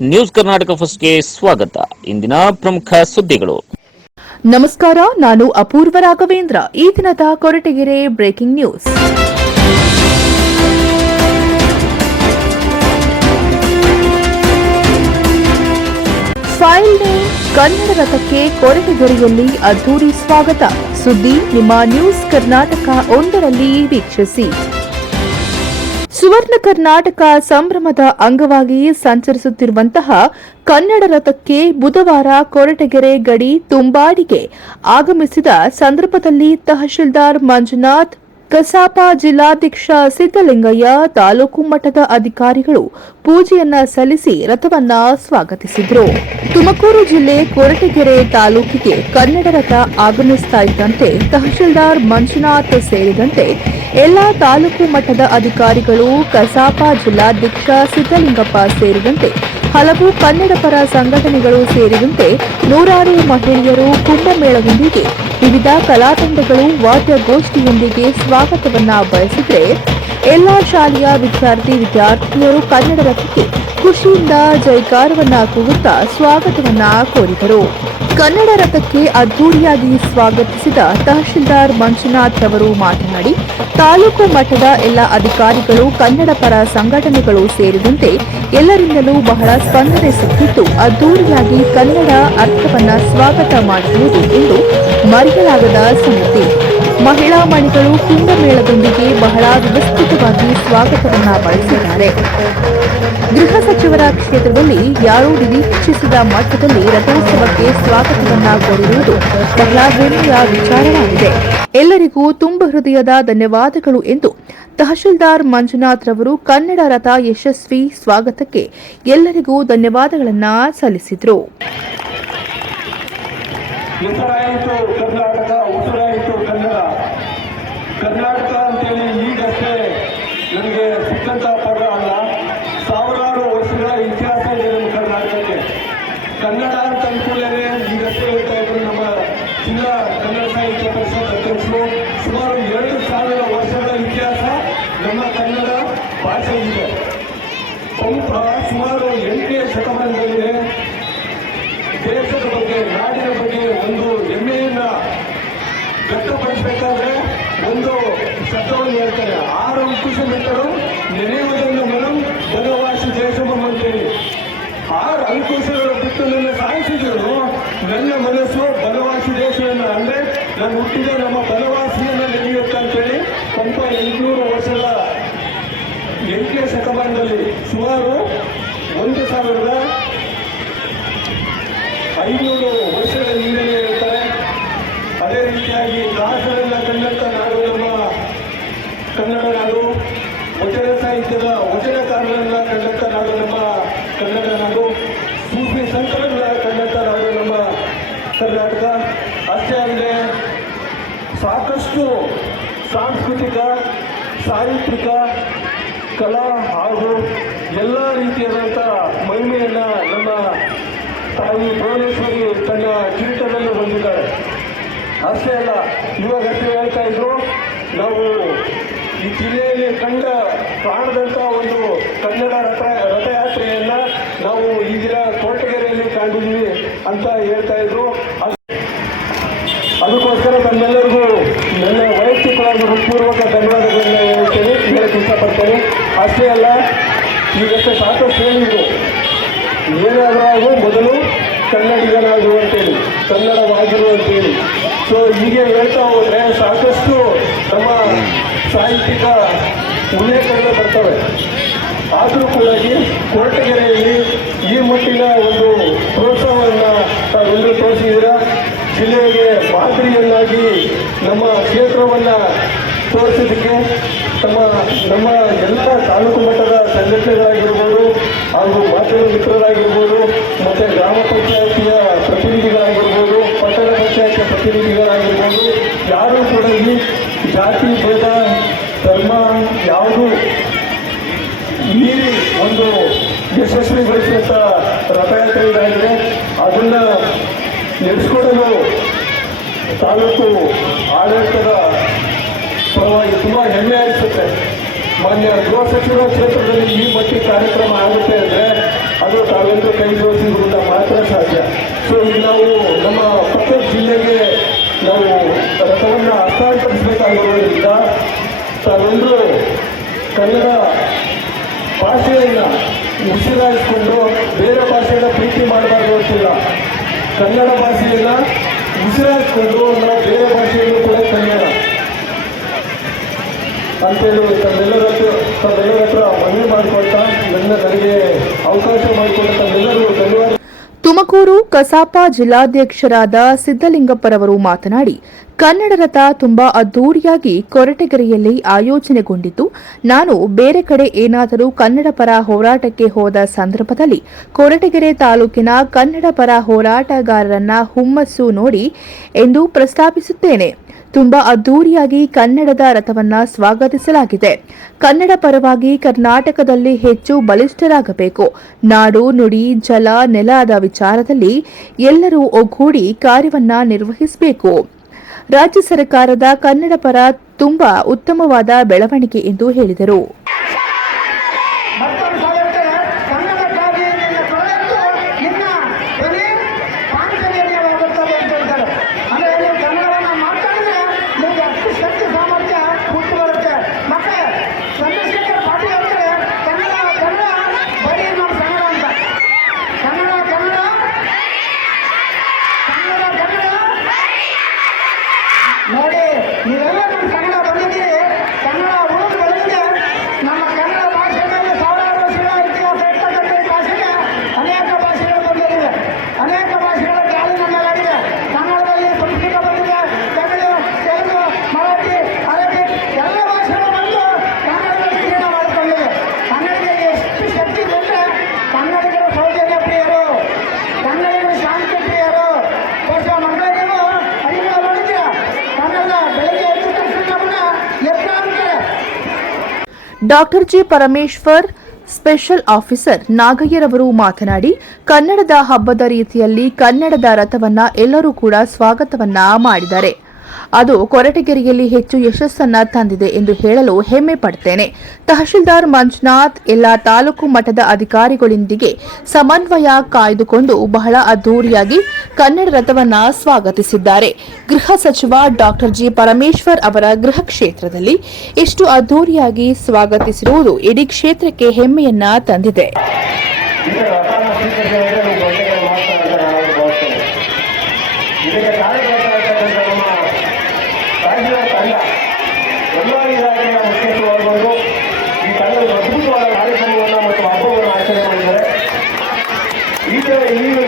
News Karnataka ಫಸ್ಟ್ಗೆ ಸ್ವಾಗತ. ಇಂದಿನ ಪ್ರಮುಖ ಸುದ್ದಿಗಳು. ನಮಸ್ಕಾರ, ನಾನು ಅಪೂರ್ವ ರಾಘವೇಂದ್ರ. ಈ ದಿನದ Koratagere breaking news. File name Kannada ರಥಕ್ಕೆ ಕೊರಟಗೆರೆಯಲ್ಲಿ ಅದ್ದೂರಿ ಸ್ವಾಗತ. ಸುದ್ದಿ ನಿಮ್ಮ ನ್ಯೂಸ್ ಕರ್ನಾಟಕ ಒಂದರಲ್ಲಿ ವೀಕ್ಷಿಸಿ. ಸುವರ್ಣ ಕರ್ನಾಟಕ ಸಂಭ್ರಮದ ಅಂಗವಾಗಿ ಸಂಚರಿಸುತ್ತಿರುವಂತಹ ಕನ್ನಡ ರಥಕ್ಕೆ ಬುಧವಾರ ಕೊರಟಗೆರೆ ಗಡಿ ತುಂಬಾಡಿಗೆ ಆಗಮಿಸಿದ ಸಂದರ್ಭದಲ್ಲಿ ತಹಶೀಲ್ದಾರ್ ಮಂಜುನಾಥ್ ಕಸಾಪ ಜಿಲ್ಲಾಧ್ಯಕ್ಷ ಸಿದ್ದಲಿಂಗಯ್ಯ ತಾಲೂಕು ಮಟ್ಟದ ಅಧಿಕಾರಿಗಳು ಪೂಜೆಯನ್ನ ಸಲ್ಲಿಸಿ ರಥವನ್ನ ಸ್ವಾಗತಿಸಿದರು. ತುಮಕೂರು ಜಿಲ್ಲೆ ಕೊರಟಗೆರೆ ತಾಲೂಕಿಗೆ ಕನ್ನಡ ರಥ ಆಗಮಿಸ್ತಾ ಇದ್ದಂತೆ ತಹಶೀಲ್ದಾರ್ ಮಂಜುನಾಥ್ ಸೇರಿದಂತೆ ಎಲ್ಲಾ ತಾಲೂಕು ಮಟ್ಟದ ಅಧಿಕಾರಿಗಳು ಕಸಾಪ ಜಿಲ್ಲಾಧ್ಯಕ್ಷ ಸಿದ್ದಲಿಂಗಪ್ಪ ಸೇರಿದಂತೆ ಹಲವು ಕನ್ನಡ ಪರ ಸಂಘಟನೆಗಳು ಸೇರಿದಂತೆ ನೂರಾರು ಮಹಿಳೆಯರು ಕುಂಭಮೇಳದೊಂದಿಗೆ ವಿವಿಧ ಕಲಾತಂಡಗಳು ವಾದ್ಯಗೋಷ್ಠಿಯೊಂದಿಗೆ ಸ್ವಾಗತವನ್ನ ಬಯಸಿದ್ರೆ, ಎಲ್ಲಾ ಶಾಲೆಯ ವಿದ್ಯಾರ್ಥಿ ವಿದ್ಯಾರ್ಥಿನಿಯರು ಕನ್ನಡ ರಥಕ್ಕೆ ಖುಷಿಯಿಂದ ಜೈಕಾರವನ್ನ ಕೂಗುತ್ತಾ ಸ್ವಾಗತವನ್ನ ಕೋರಿದರು. ಕನ್ನಡ ರಥಕ್ಕೆ ಅದ್ದೂರಿಯಾಗಿ ಸ್ವಾಗತಿಸಿದ ತಹಶೀಲ್ದಾರ್ ಮಂಜುನಾಥ್ ಅವರು ಮಾತನಾಡಿ, ತಾಲೂಕು ಮಟ್ಟದ ಎಲ್ಲ ಅಧಿಕಾರಿಗಳು, ಕನ್ನಡ ಪರ ಸಂಘಟನೆಗಳು ಸೇರಿದಂತೆ ಎಲ್ಲರಿಂದಲೂ ಬಹಳ ಸ್ಪಂದನೆ ಸಿಕ್ಕಿದ್ದು ಅದ್ದೂರಿಯಾಗಿ ಕನ್ನಡ ಅರ್ಥವನ್ನ ಸ್ವಾಗತ ಮಾಡಿರುವುದು ಎಂದು ಮರೆಯಲಾಗದ ಸಂಗತಿ. ಮಹಿಳಾ ಮಣಿಗಳು ಕುಂಭಮೇಳದೊಂದಿಗೆ ಬಹಳ ವ್ಯವಸ್ಥಿತವಾಗಿ ಸ್ವಾಗತವನ್ನ ಬಳಸಿದ್ದಾರೆ ಗೃಹ ಸಚಿವರ ಕ್ಷೇತ್ರದಲ್ಲಿ ಯಾರೂ ನಿರೀಕ್ಷಿಸಿದ ಮಟ್ಟದಲ್ಲಿ ರಥೋತ್ಸವಕ್ಕೆ ಸ್ವಾಗತವನ್ನ ಕೋರಿರುವುದು ಬಹಳ ಹೆಮ್ಮೆಯ ವಿಚಾರವಾಗಿದೆ. ಎಲ್ಲರಿಗೂ ತುಂಬ ಹೃದಯದ ಧನ್ಯವಾದಗಳು ಎಂದು ತಹಶೀಲ್ದಾರ್ ಮಂಜುನಾಥ್ ರವರು ಕನ್ನಡ ರಥ ಯಶಸ್ವಿ ಸ್ವಾಗತಕ್ಕೆ ಎಲ್ಲರಿಗೂ ಧನ್ಯವಾದಗಳನ್ನು ಸಲ್ಲಿಸಿದರು ಹೆಸರಾಯಿತು ಕರ್ನಾಟಕ ಉಸಿರಾಯಿತು ಕನ್ನಡ ಕರ್ನಾಟಕ ಅಂತೇಳಿ ಈಗಷ್ಟೇ ನನಗೆ ಸಿಕ್ಕಂತಹ ಪದ ಅಲ್ಲ. ಸಾವಿರಾರು ವರ್ಷಗಳ ಇತಿಹಾಸ ಇದೆ ನಮ್ಮ ಕರ್ನಾಟಕಕ್ಕೆ. ಕನ್ನಡ ಅಂತ ಅನುಕೂಲನೆ ಈಗಷ್ಟೇ ಹೇಳ್ತಾ ಇದ್ರು ನಮ್ಮ ಜಿಲ್ಲಾ ಕನ್ನಡ ಸಾಹಿತ್ಯ ಪರಿಷತ್ ಅಧ್ಯಕ್ಷರು. ಸುಮಾರು ಎರಡು ಸಾವಿರ ವರ್ಷಗಳ ಇತಿಹಾಸ ನಮ್ಮ ಕನ್ನಡ ಭಾಷೆ ಇದೆ. ಪಂಪ ಸುಮಾರು ಎಂಟನೇ ಶತಮಾನದಲ್ಲಿ ದೇಶದ ಬಗ್ಗೆ ನಾಡಿನ ಬಗ್ಗೆ ಒಂದು ಹೆಮ್ಮೆಯನ್ನ ವ್ಯಕ್ತಪಡಿಸಬೇಕಾದ್ರೆ ಒಂದು ಶಬ್ದವನ್ನು ಹೇಳ್ತಾರೆ. ಆರು ಅಂಕುಶ ಮೆಟ್ಟರು ನೆನೆಯುವುದನ್ನು ಮನಂ ಬನವಾಸಿ ದೇಶಮಂ ಅಂತೇಳಿ ಆರು ಅಂಕುಶಗಳು ಬಿಟ್ಟು ನನ್ನ ಸಾಯಿಸಿದ್ರು ನನ್ನ ಮನಸ್ಸು ಬನವಾಸಿ ದೇಶವನ್ನು ಅಂದ್ರೆ ನಾನು ಹುಟ್ಟಿದ ನಮ್ಮ ಬನವಾಸಿಯನ್ನ ನೆನೆಯುತ್ತೆ ಅಂತೇಳಿ ಪಂಪ ಎಂಟುನೂರು ವರ್ಷದ ಎಂಟನೇ ಶತಮಾನದಲ್ಲಿ ಸುಮಾರು ಒಂದು ಸಾವಿರದ ಐನೂರು ವರ್ಷಗಳ ಹಿಂದೆಯೇ ಹೇಳ್ತಾರೆ ಅದೇ ರೀತಿಯಾಗಿ ದಾಸರನ್ನ ಕಂಡಂತ ನಾಡು ನಮ್ಮ ಕನ್ನಡ ನಾಡು ವಚನ ಸಾಹಿತ್ಯದ ವಚನಕಾರರನ್ನ ಕಂಡಂತ ನಾಡು ನಮ್ಮ ಕನ್ನಡ ನಾಡು ಸೂಫಿ ಸಂತರನ್ನ ಕಂಡಂತ ನಾಡು ನಮ್ಮ ಕರ್ನಾಟಕ ಅಷ್ಟೇ ಅಲ್ಲದೆ ಸಾಕಷ್ಟು ಸಾಂಸ್ಕೃತಿಕ ಸಾಹಿತ್ಯಿಕ, ಕಲಾ ಹಾಗೂ ಎಲ್ಲ ರೀತಿಯಾದಂಥ ಮಹಿಮೆಯನ್ನು ನಮ್ಮ ತಾಯಿ ಭುವನೇಶ್ವರಿ ತನ್ನ ಕಿರೀಟದಲ್ಲಿ ಹೊಂದಿದ್ದಾರೆ. ಅಷ್ಟೇ ಅಲ್ಲ ಇವಾಗಷ್ಟೇ ಹೇಳ್ತಾ ಇದ್ರು, ನಾವು ಈ ಜಿಲ್ಲೆಯಲ್ಲಿ ಕಂಡ ಕಾಣದಂಥ ಒಂದು ಕನ್ನಡ ರಥ, ರಥಯಾತ್ರೆಯನ್ನು ನಾವು ಈ ದಿನ ಕೋಟಗೆರೆಯಲ್ಲಿ ಕಂಡಿದ್ವಿ ಅಂತ ಹೇಳ್ತಾ ಇದ್ರು. ಅದ್- ಅದಕ್ಕೋಸ್ಕರ ನಮ್ಮೆಲ್ಲರಿಗೂ ನನ್ನ ವೈಯಕ್ತಿಕವಾಗಿ ಹೃತ್ಪೂರ್ವಕ ಇಷ್ಟಪಡ್ತೇನೆ ಅಷ್ಟೇ ಅಲ್ಲ. ಈಗಷ್ಟೇ ಸಾಕಷ್ಟು ಹೇಳಿದ್ರು ಏನಾದರೂ ಮೊದಲು ಕನ್ನಡಿಗನಾಗು ಅಂತೇಳಿ ಕನ್ನಡವಾಗಿರು ಅಂತೇಳಿ ಸೊ ಹೀಗೆ ಹೇಳ್ತಾ ಹೋದ್ರೆ ಸಾಕಷ್ಟು ನಮ್ಮ ಸಾಹಿತ್ಯಿಕ ಉಲ್ಲೇಖಗಳು ಬರ್ತವೆ. ಆದರೂ ಕೂಡ ಕೊರಟಗೆರೆಯಲ್ಲಿ ಈ ಮಟ್ಟಿನ ಒಂದು ಪ್ರೋತ್ಸಾಹವನ್ನು ತಾವೆಲ್ಲರೂ ತೋರಿಸಿದ್ದೀರಾ? ಜಿಲ್ಲೆಗೆ ಮಾದರಿಯನ್ನಾಗಿ ನಮ್ಮ ಕ್ಷೇತ್ರವನ್ನು ತೋರಿಸೋದಕ್ಕೆ ತಮ್ಮ, ನಮ್ಮ ಎಲ್ಲ ತಾಲೂಕು ಮಟ್ಟದ ಸಂಘಟನೆಗಳಾಗಿರ್ಬೋದು ಹಾಗೂ ಮಾಧ್ಯಮ ಮಿತ್ರರಾಗಿರ್ಬೋದು, ಮತ್ತು ಗ್ರಾಮ ಪಂಚಾಯತಿಯ ಪ್ರತಿನಿಧಿಗಳಾಗಿರ್ಬೋದು, ಪಟ್ಟಣ ಪಂಚಾಯತಿಯ ಪ್ರತಿನಿಧಿಗಳಾಗಿರ್ಬೋದು, ಯಾರೂ ಕೂಡ ಇಲ್ಲಿ ಜಾತಿ, ಭೇದ, ಧರ್ಮ ಯಾವುದು ಮೀರಿ ಒಂದು ಯಶಸ್ವಿಗೊಳಿಸಿದಂಥ ರಥಯಾತ್ರೆ ಇದಾಗಿದೆ. ಅದನ್ನ ನಡೆಸ್ಕೊಡಲು ತಾಲೂಕು ಆಡಳಿತದ ಪರವಾಗಿ ತುಂಬ ಹೆಮ್ಮೆ ಅನಿಸುತ್ತೆ. ಮಾನ್ಯ ಗೃಹ ಸಚಿವರ ಕ್ಷೇತ್ರದಲ್ಲಿ ಈ ಮಟ್ಟಿ ಕಾರ್ಯಕ್ರಮ ಆಗುತ್ತೆ ಅಂದರೆ ಅದು ತಾವೆಲ್ಲರೂ ಕೈ ಜೋಡಿಸಿದ್ರಿಂದ ಮಾತ್ರ ಸಾಧ್ಯ. ಸೊ ಈಗ ನಾವು ನಮ್ಮ ಪ್ರತ್ಯೇಕ ಜಿಲ್ಲೆಗೆ ನಾವು ರಥವನ್ನು ಹಸ್ತಾಂತರಿಸಬೇಕಾಗಿರೋದ್ರಿಂದ ತಾವೆಲ್ಲರೂ ಕನ್ನಡ ಭಾಷೆಯನ್ನು ಉಸಿರಾಯಿಸಿಕೊಂಡು ಬೇರೆ ಭಾಷೆನ ಪ್ರೀತಿ ಮಾಡಬಾರ್ದು ಅಂತಿಲ್ಲ. ಕನ್ನಡ ಭಾಷೆಯನ್ನು ಉಸಿರಾಯಿಸಿಕೊಂಡು ನಾವು ಬೇರೆ ಭಾಷೆಯನ್ನು ಕೂಡ ಕನ್ನಡ ಅಂತೇಳಿ ತಮ್ಮೆಲ್ಲರ ಹತ್ರ ತಮ್ಮೆಲ್ಲರ ಹತ್ರ ಮನವಿ ಮಾಡಿಕೊಳ್ತಾ ನನ್ನ ನನಗೆ ಅವಕಾಶ ಮಾಡಿಕೊಟ್ಟ ತಮ್ಮೆಲ್ಲರಿಗೂ ಧನ್ಯವಾದ. ತುಮಕೂರು ಕಸಾಪ ಜಿಲ್ಲಾಧ್ಯಕ್ಷರಾದ ಸಿದ್ದಲಿಂಗಪ್ಪರವರು ಮಾತನಾಡಿ, ಕನ್ನಡ ರಥ ತುಂಬಾ ಅದ್ದೂರಿಯಾಗಿ ಕೊರಟಗೆರೆಯಲ್ಲಿ ಆಯೋಜನೆಗೊಂಡಿದ್ದು, ನಾನು ಬೇರೆ ಕಡೆ ಏನಾದರೂ ಕನ್ನಡ ಪರ ಹೋರಾಟಕ್ಕೆ ಹೋದ ಸಂದರ್ಭದಲ್ಲಿ ಕೊರಟಗೆರೆ ತಾಲೂಕಿನ ಕನ್ನಡ ಪರ ಹೋರಾಟಗಾರರನ್ನ ಹುಮ್ಮಸ್ಸು ನೋಡಿ ಎಂದು ಪ್ರಸ್ತಾಪಿಸುತ್ತೇನೆ. ತುಂಬಾ ಅದ್ದೂರಿಯಾಗಿ ಕನ್ನಡದ ರಥವನ್ನ ಸ್ವಾಗತಿಸಲಾಗಿದೆ. ಕನ್ನಡ ಪರವಾಗಿ ಕರ್ನಾಟಕದಲ್ಲಿ ಹೆಚ್ಚು ಬಲಿಷ್ಠರಾಗಬೇಕು. ನಾಡು, ನುಡಿ, ಜಲ ನೆಲದ ವಿಚಾರದಲ್ಲಿ ಎಲ್ಲರೂ ಒಗ್ಗೂಡಿ ಕಾರ್ಯವನ್ನ ನಿರ್ವಹಿಸಬೇಕು. ರಾಜ್ಯ ಸರ್ಕಾರದ ಕನ್ನಡ ಪರ ತುಂಬಾ ಉತ್ತಮವಾದ ಬೆಳವಣಿಗೆ ಎಂದು ಹೇಳಿದರು. Doctor G Parameshwar, special officer ನಾಗಯ್ಯರವರು ಮಾತನಾಡಿ, ಕನ್ನಡದ ಹಬ್ಬದ ರೀತಿಯಲ್ಲಿ ಕನ್ನಡದ ರಥವನ್ನ ಎಲ್ಲರೂ ಕೂಡ ಸ್ವಾಗತವನ್ನ ಮಾಡಿದ್ದಾರೆ. ಅದು ಕೊರಟಗೆರೆಯಲ್ಲಿ ಹೆಚ್ಚು ಯಶಸ್ಸನ್ನ ತಂದಿದೆ ಎಂದು ಹೇಳಲು ಹೆಮ್ಮೆ ಪಡುತ್ತೇನೆ ತಹಶೀಲ್ದಾರ್ ಮಂಜುನಾಥ್ ಎಲ್ಲ ತಾಲೂಕು ಮಟ್ಟದ ಅಧಿಕಾರಿಗಳೊಂದಿಗೆ ಸಮನ್ವಯ ಕಾಯ್ದುಕೊಂಡು ಬಹಳ ಅದ್ದೂರಿಯಾಗಿ ಕನ್ನಡ ರಥವನ್ನ ಸ್ವಾಗತಿಸಿದ್ದಾರೆ. ಗೃಹ ಸಚಿವ ಡಾಕ್ಟರ್ ಜಿ ಪರಮೇಶ್ವರ್ ಅವರ ಗೃಹ ಕ್ಷೇತ್ರದಲ್ಲಿ ಇಷ್ಟು ಅದ್ದೂರಿಯಾಗಿ ಸ್ವಾಗತಿಸಿರುವುದು ಇಡೀ ಕ್ಷೇತ್ರಕ್ಕೆ ಹೆಮ್ಮೆಯನ್ನ ತಂದಿದೆ. ಈಗ ಈ ಕಳೆದ